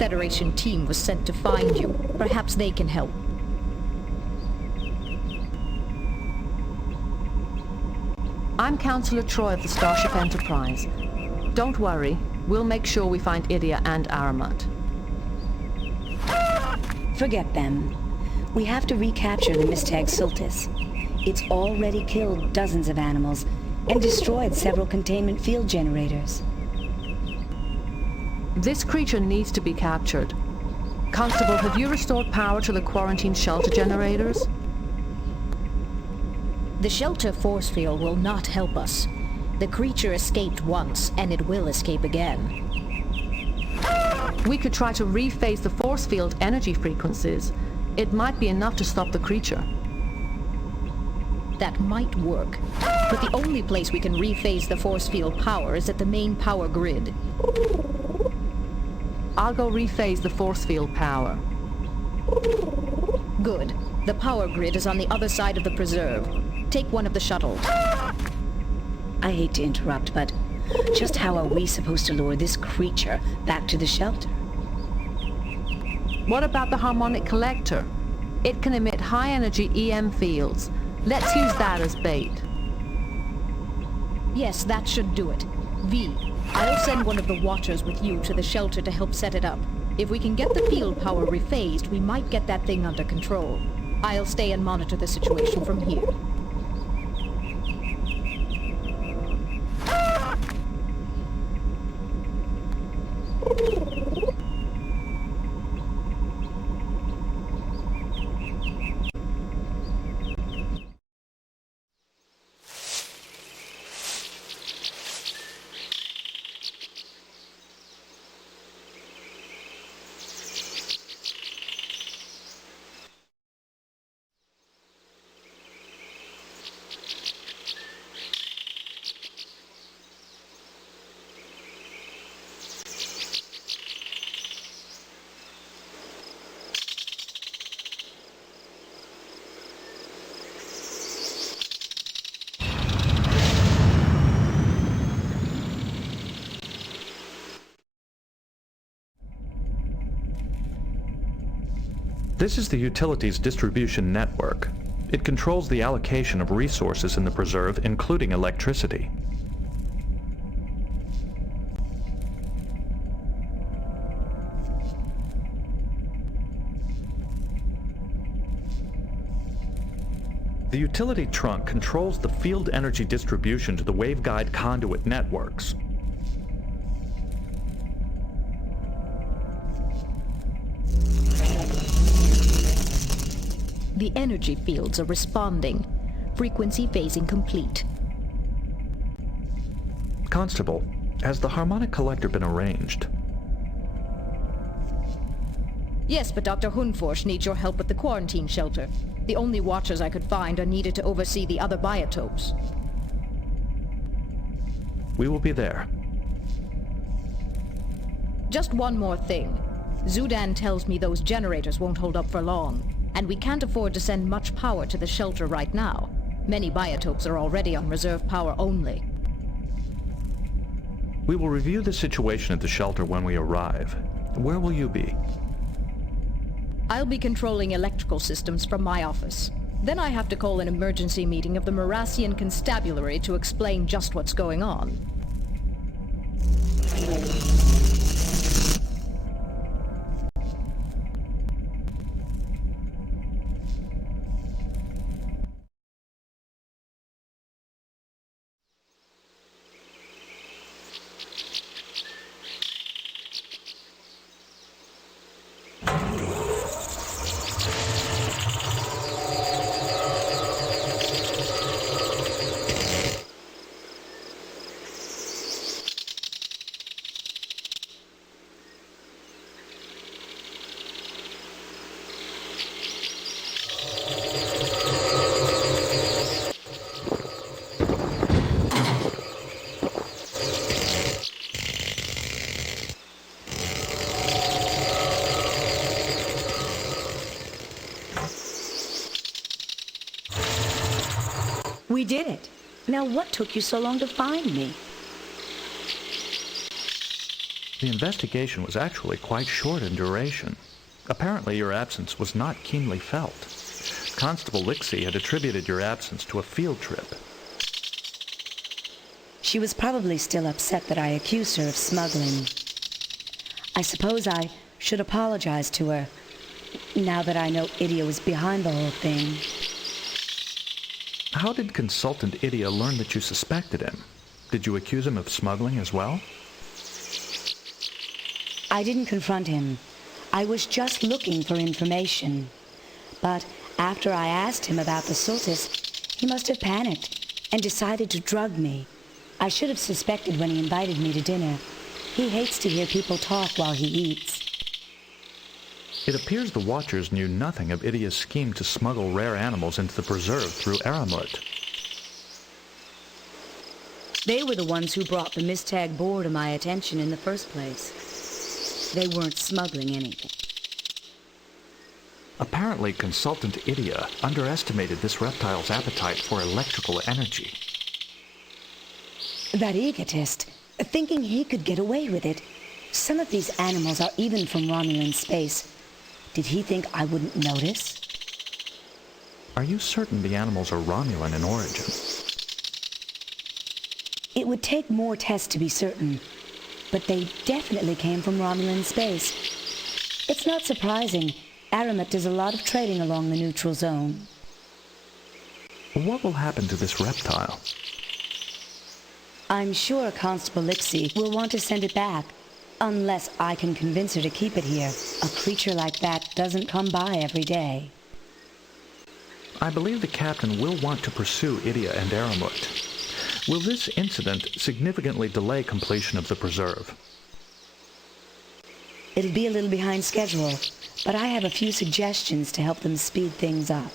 Federation team was sent to find you. Perhaps they can help. I'm Counselor Troy of the Starship Enterprise. Don't worry, we'll make sure we find Idia and Aramat. Forget them. We have to recapture the Mistag Sultus. It's already killed dozens of animals and destroyed several containment field generators. This creature needs to be captured. Constable, have you restored power to the quarantine shelter generators? The shelter force field will not help us. The creature escaped once, and it will escape again. We could try to rephase the force field energy frequencies. It might be enough to stop the creature. That might work. But the only place we can rephase the force field power is at the main power grid. I'll go rephase the force field power. Good. The power grid is on the other side of the preserve. Take one of the shuttles. I hate to interrupt, but just how are we supposed to lure this creature back to the shelter? What about the harmonic collector? It can emit high-energy EM fields. Let's use that as bait. Yes, that should do it. V, I'll send one of the Watchers with you to the shelter to help set it up. If we can get the field power rephased, we might get that thing under control. I'll stay and monitor the situation from here. This is the Utilities Distribution Network. It controls the allocation of resources in the preserve, including electricity. The utility trunk controls the field energy distribution to the waveguide conduit networks. The energy fields are responding. Frequency phasing complete. Constable, has the harmonic collector been arranged? Yes, but Dr. Hunforsh needs your help with the quarantine shelter. The only Watchers I could find are needed to oversee the other biotopes. We will be there. Just one more thing. Zudan tells me those generators won't hold up for long, and we can't afford to send much power to the shelter right now. Many biotopes are already on reserve power only. We will review the situation at the shelter when we arrive. Where will you be? I'll be controlling electrical systems from my office. Then I have to call an emergency meeting of the Merassian Constabulary to explain just what's going on. We did it. Now what took you so long to find me? The investigation was actually quite short in duration. Apparently your absence was not keenly felt. Constable Lixie had attributed your absence to a field trip. She was probably still upset that I accused her of smuggling. I suppose I should apologize to her, now that I know Idia was behind the whole thing. How did Consultant Idia learn that you suspected him? Did you accuse him of smuggling as well? I didn't confront him. I was just looking for information. But after I asked him about the Sultis, he must have panicked and decided to drug me. I should have suspected when he invited me to dinner. He hates to hear people talk while he eats. It appears the Watchers knew nothing of Idia's scheme to smuggle rare animals into the preserve through Aramut. They were the ones who brought the Mistag boar to my attention in the first place. They weren't smuggling anything. Apparently, Consultant Idia underestimated this reptile's appetite for electrical energy. That egotist, thinking he could get away with it. Some of these animals are even from Romulan space. Did he think I wouldn't notice? Are you certain the animals are Romulan in origin? It would take more tests to be certain, but they definitely came from Romulan space. It's not surprising. Aramut does a lot of trading along the neutral zone. What will happen to this reptile? I'm sure Constable Lixie will want to send it back, unless I can convince her to keep it here. A creature like that doesn't come by every day. I believe the captain will want to pursue Idia and Aramut. Will this incident significantly delay completion of the preserve? It'll be a little behind schedule, but I have a few suggestions to help them speed things up.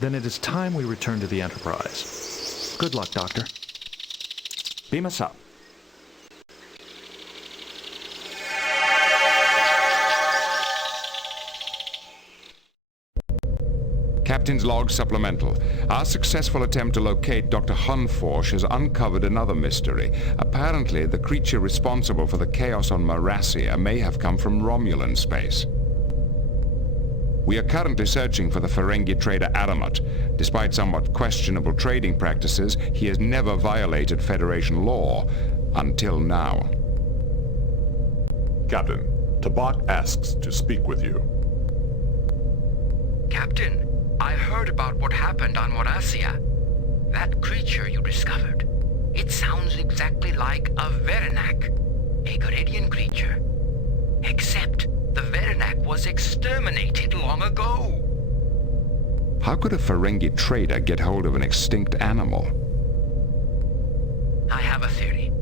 Then it is time we return to the Enterprise. Good luck, Doctor. Beam us up. Captain's log supplemental. Our successful attempt to locate Dr. Hunforsh has uncovered another mystery. Apparently, the creature responsible for the chaos on Marassia may have come from Romulan space. We are currently searching for the Ferengi trader Aramut. Despite somewhat questionable trading practices, he has never violated Federation law, until now. Captain, Tabak asks to speak with you. Captain, I heard about what happened on Marassia. That creature you discovered. It sounds exactly like a Verenak, a Garidian creature. Except the Verenak was exterminated long ago. How could a Ferengi trader get hold of an extinct animal? I have a theory.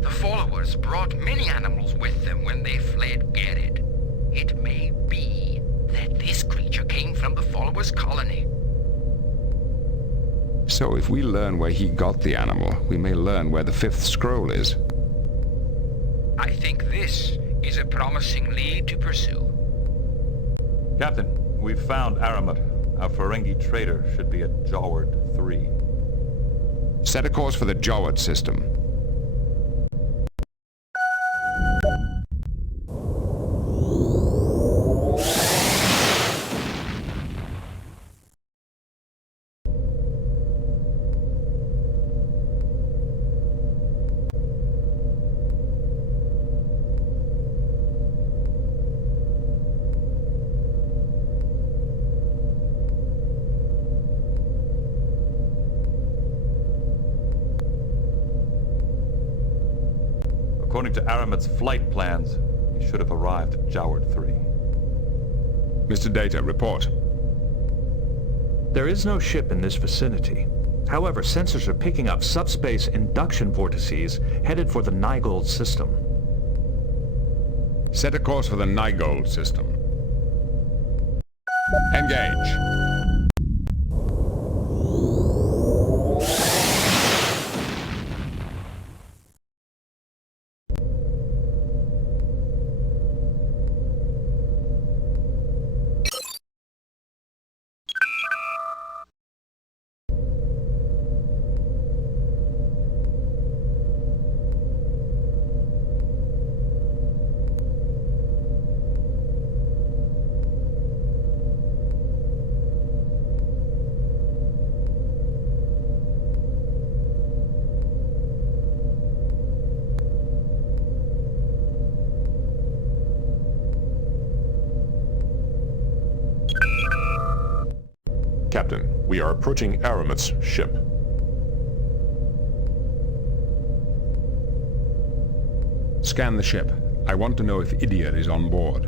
The followers brought many animals with them when they fled Gerid. It may be that this creature came from the followers' colony. So if we learn where he got the animal, we may learn where the fifth scroll is. I think this is a promising lead to pursue. Captain, we've found Aramut. Our Ferengi trader should be at Jaward 3. Set a course for the Jawad system. According to Aramut's flight plans, he should have arrived at Jaward 3. Mr. Data, report. There is no ship in this vicinity. However, sensors are picking up subspace induction vortices headed for the Nygold system. Set a course for the Nygold system. Engage. Captain, we are approaching Aramit's ship. Scan the ship. I want to know if Idiot is on board.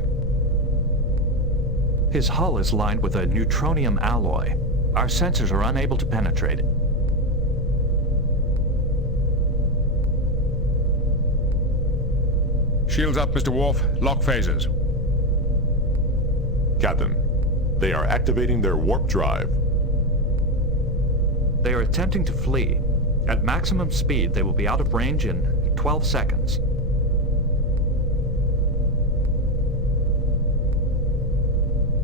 His hull is lined with a neutronium alloy. Our sensors are unable to penetrate it. Shields up, Mr. Worf. Lock phasers. Captain, they are activating their warp drive. They are attempting to flee. At maximum speed, they will be out of range in 12 seconds.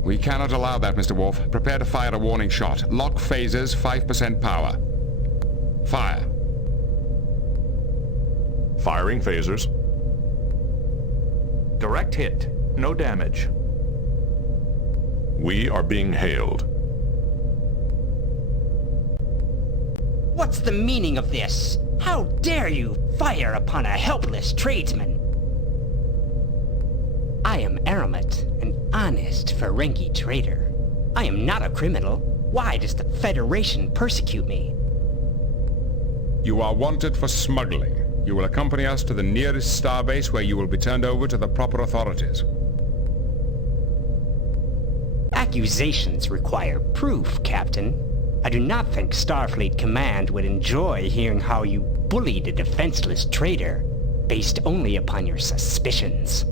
We cannot allow that, Mr. Worf. Prepare to fire a warning shot. Lock phasers, 5% power. Fire. Firing phasers. Direct hit. No damage. We are being hailed. What's the meaning of this? How dare you fire upon a helpless tradesman? I am Aramat, an honest Ferengi trader. I am not a criminal. Why does the Federation persecute me? You are wanted for smuggling. You will accompany us to the nearest starbase where you will be turned over to the proper authorities. Accusations require proof, Captain. I do not think Starfleet Command would enjoy hearing how you bullied a defenseless trader, based only upon your suspicions.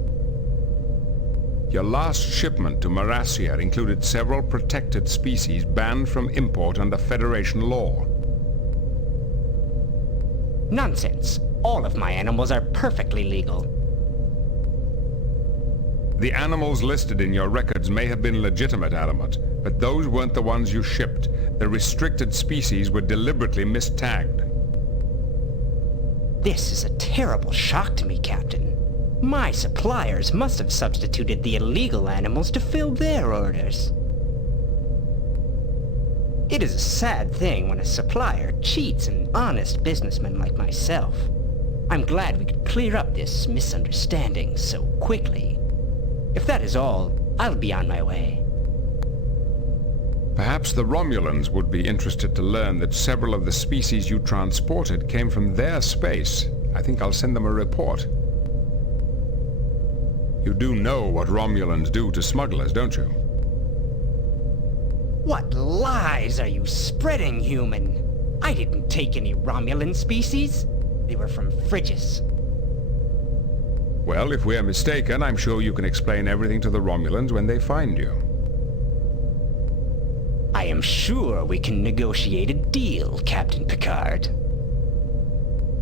Your last shipment to Marasia included several protected species banned from import under Federation law. Nonsense. All of my animals are perfectly legal. The animals listed in your records may have been legitimate, Aramat, but those weren't the ones you shipped. The restricted species were deliberately mistagged. This is a terrible shock to me, Captain. My suppliers must have substituted the illegal animals to fill their orders. It is a sad thing when a supplier cheats an honest businessman like myself. I'm glad we could clear up this misunderstanding so quickly. If that is all, I'll be on my way. Perhaps the Romulans would be interested to learn that several of the species you transported came from their space. I think I'll send them a report. You do know what Romulans do to smugglers, don't you? What lies are you spreading, human? I didn't take any Romulan species. They were from Frigis. Well, if we're mistaken, I'm sure you can explain everything to the Romulans when they find you. I am sure we can negotiate a deal, Captain Picard.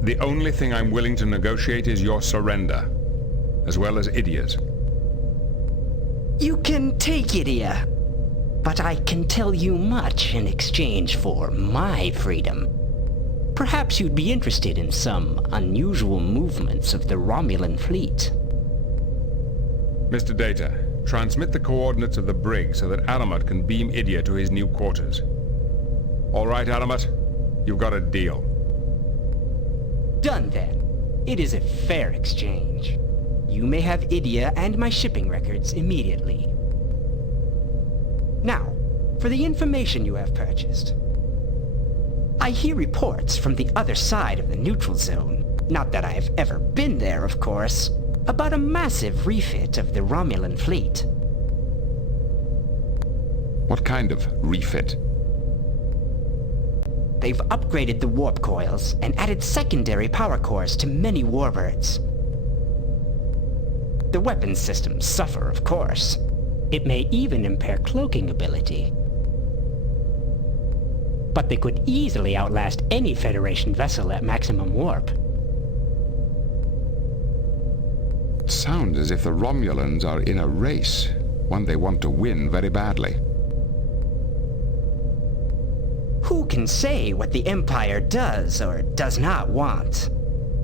The only thing I'm willing to negotiate is your surrender, as well as Idia's. You can take Idia, but I can tell you much in exchange for my freedom. Perhaps you'd be interested in some unusual movements of the Romulan fleet. Mr. Data, transmit the coordinates of the brig so that Aramat can beam Idia to his new quarters. All right, Aramat, you've got a deal. Done then. It is a fair exchange. You may have Idia and my shipping records immediately. Now, for the information you have purchased. I hear reports from the other side of the neutral zone, not that I've ever been there, of course, about a massive refit of the Romulan fleet. What kind of refit? They've upgraded the warp coils and added secondary power cores to many warbirds. The weapons systems suffer, of course. It may even impair cloaking ability. But they could easily outlast any Federation vessel at maximum warp. It sounds as if the Romulans are in a race, one they want to win very badly. Who can say what the Empire does or does not want?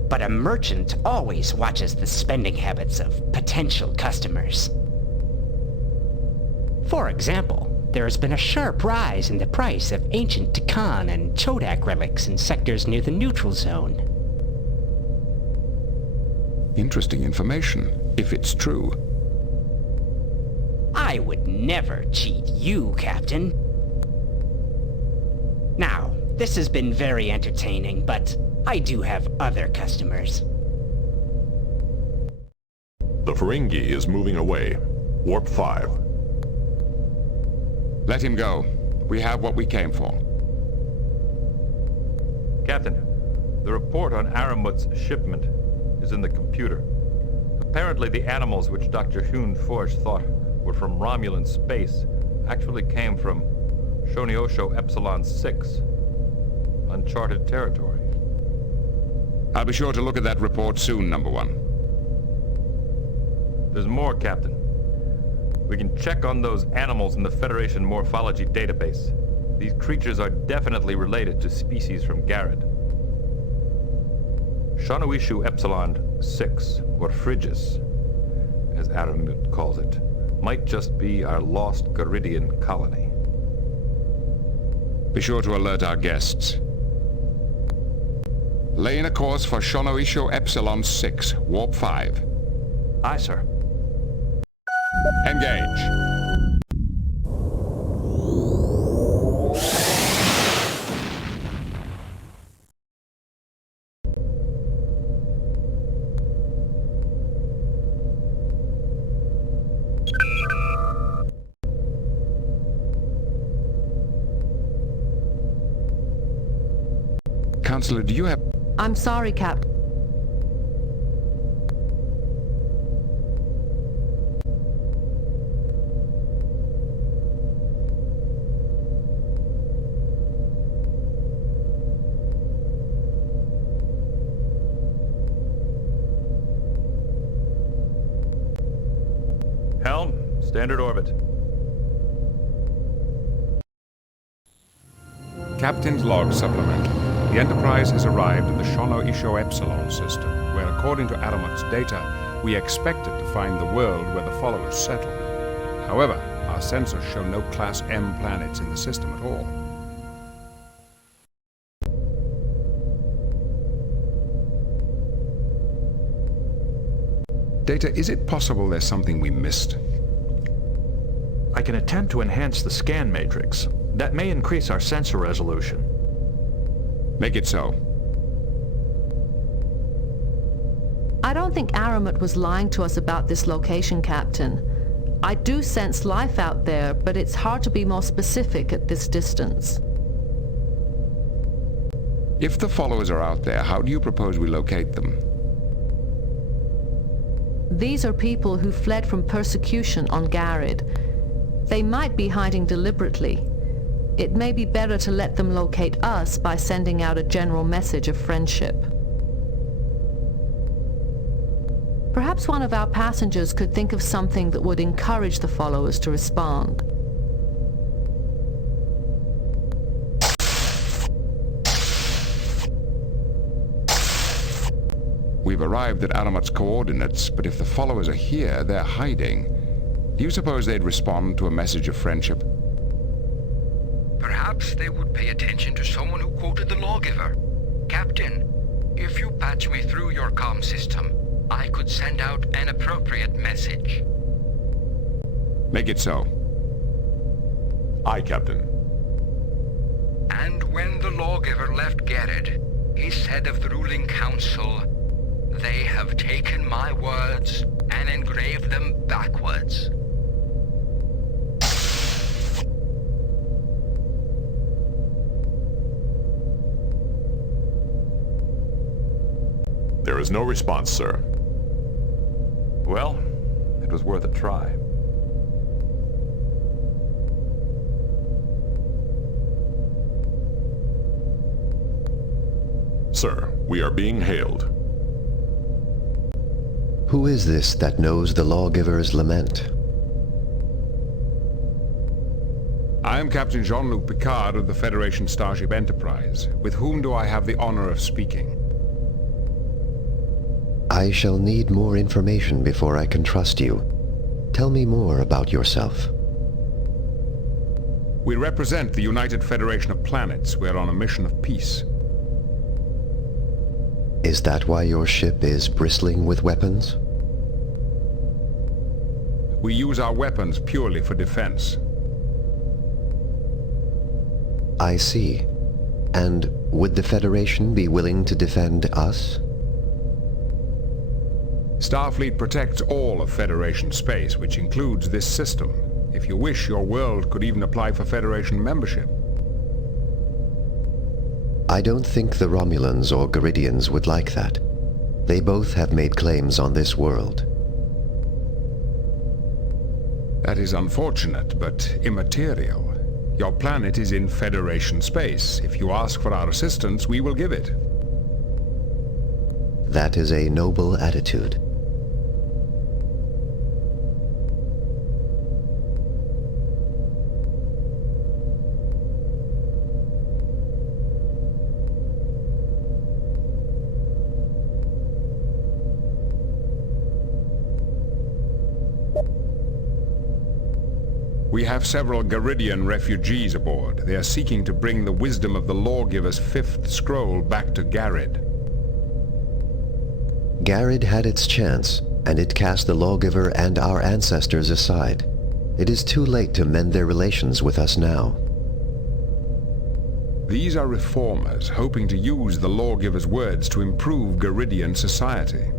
But a merchant always watches the spending habits of potential customers. For example, there has been a sharp rise in the price of ancient Tikan and Chodak relics in sectors near the neutral zone. Interesting information, if it's true. I would never cheat you, Captain. Now, this has been very entertaining, but I do have other customers. The Ferengi is moving away. Warp 5. Let him go. We have what we came for. Captain, the report on Aramut's shipment is in the computer. Apparently the animals which Dr. Forge thought were from Romulan space actually came from Shoniosho Epsilon 6, uncharted territory. I'll be sure to look at that report soon, Number One. There's more, Captain. We can check on those animals in the Federation morphology database. These creatures are definitely related to species from Garrett. Shanoishu Epsilon 6, or Phrygus, as Aramut calls it, might just be our lost Garidian colony. Be sure to alert our guests. Lay in a course for Shanoisho Epsilon 6, Warp 5. Aye, sir. Engage. Counselor, do you have... I'm sorry, Cap. Helm, standard orbit. Captain's log supplemental. The Enterprise has arrived at the Shanoisho Epsilon system, where according to Aramut's data, we expected to find the world where the followers settled. However, our sensors show no Class M planets in the system at all. Data, is it possible there's something we missed? I can attempt to enhance the scan matrix. That may increase our sensor resolution. Make it so. I don't think Aramut was lying to us about this location, Captain. I do sense life out there, but it's hard to be more specific at this distance. If the followers are out there, how do you propose we locate them? These are people who fled from persecution on Garrett. They might be hiding deliberately. It may be better to let them locate us by sending out a general message of friendship. Perhaps one of our passengers could think of something that would encourage the followers to respond. We've arrived at Aramut's coordinates, but if the followers are here, they're hiding. Do you suppose they'd respond to a message of friendship? Perhaps they would pay attention to someone who quoted the lawgiver. Captain, if you patch me through your comm system, I could send out an appropriate message. Make it so. Aye, Captain. And when the lawgiver left Garrett, he said of the ruling council, "They have taken my words and engraved them backwards." There is no response, sir. Well, it was worth a try. Sir, we are being hailed. Who is this that knows the lawgiver's lament? I am Captain Jean-Luc Picard of the Federation Starship Enterprise. With whom do I have the honor of speaking? I shall need more information before I can trust you. Tell me more about yourself. We represent the United Federation of Planets. We're on a mission of peace. Is that why your ship is bristling with weapons? We use our weapons purely for defense. I see. And would the Federation be willing to defend us? Starfleet protects all of Federation space, which includes this system. If you wish, your world could even apply for Federation membership. I don't think the Romulans or Garidians would like that. They both have made claims on this world. That is unfortunate, but immaterial. Your planet is in Federation space. If you ask for our assistance, we will give it. That is a noble attitude. We have several Garidian refugees aboard. They are seeking to bring the wisdom of the Lawgiver's fifth scroll back to Garrod. Garrod had its chance, and it cast the Lawgiver and our ancestors aside. It is too late to mend their relations with us now. These are reformers, hoping to use the Lawgiver's words to improve Garidian society.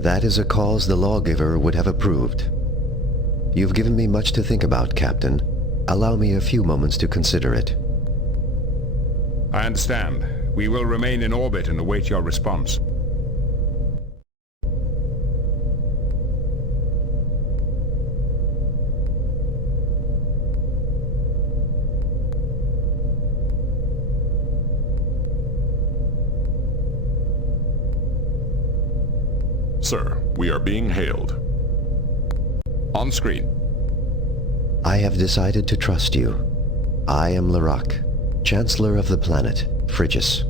That is a cause the Lawgiver would have approved. You've given me much to think about, Captain. Allow me a few moments to consider it. I understand. We will remain in orbit and await your response. Sir, we are being hailed. On screen. I have decided to trust you. I am Larak, Chancellor of the planet, Frigis.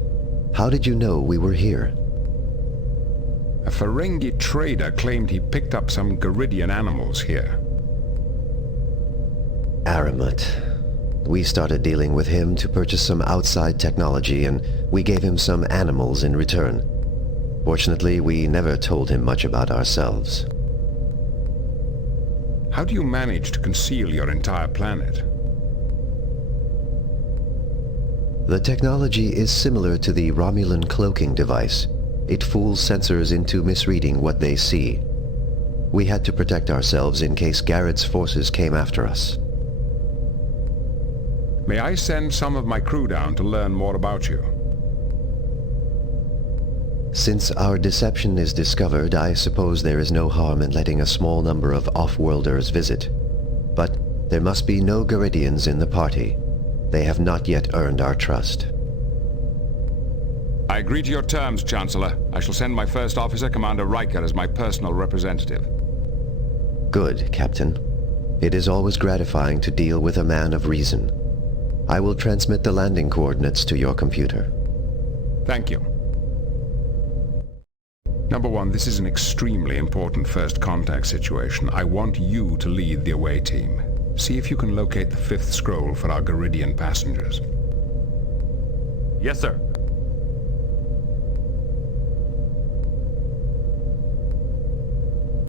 How did you know we were here? A Ferengi trader claimed he picked up some Garidian animals here. Aramut. We started dealing with him to purchase some outside technology, and we gave him some animals in return. Fortunately, we never told him much about ourselves. How do you manage to conceal your entire planet? The technology is similar to the Romulan cloaking device. It fools sensors into misreading what they see. We had to protect ourselves in case Garrod's forces came after us. May I send some of my crew down to learn more about you? Since our deception is discovered, I suppose there is no harm in letting a small number of off-worlders visit. But there must be no Garidians in the party. They have not yet earned our trust. I agree to your terms, Chancellor. I shall send my first officer, Commander Riker, as my personal representative. Good, Captain. It is always gratifying to deal with a man of reason. I will transmit the landing coordinates to your computer. Thank you. Number one, this is an extremely important first contact situation. I want you to lead the away team. See if you can locate the fifth scroll for our Garidian passengers. Yes, sir.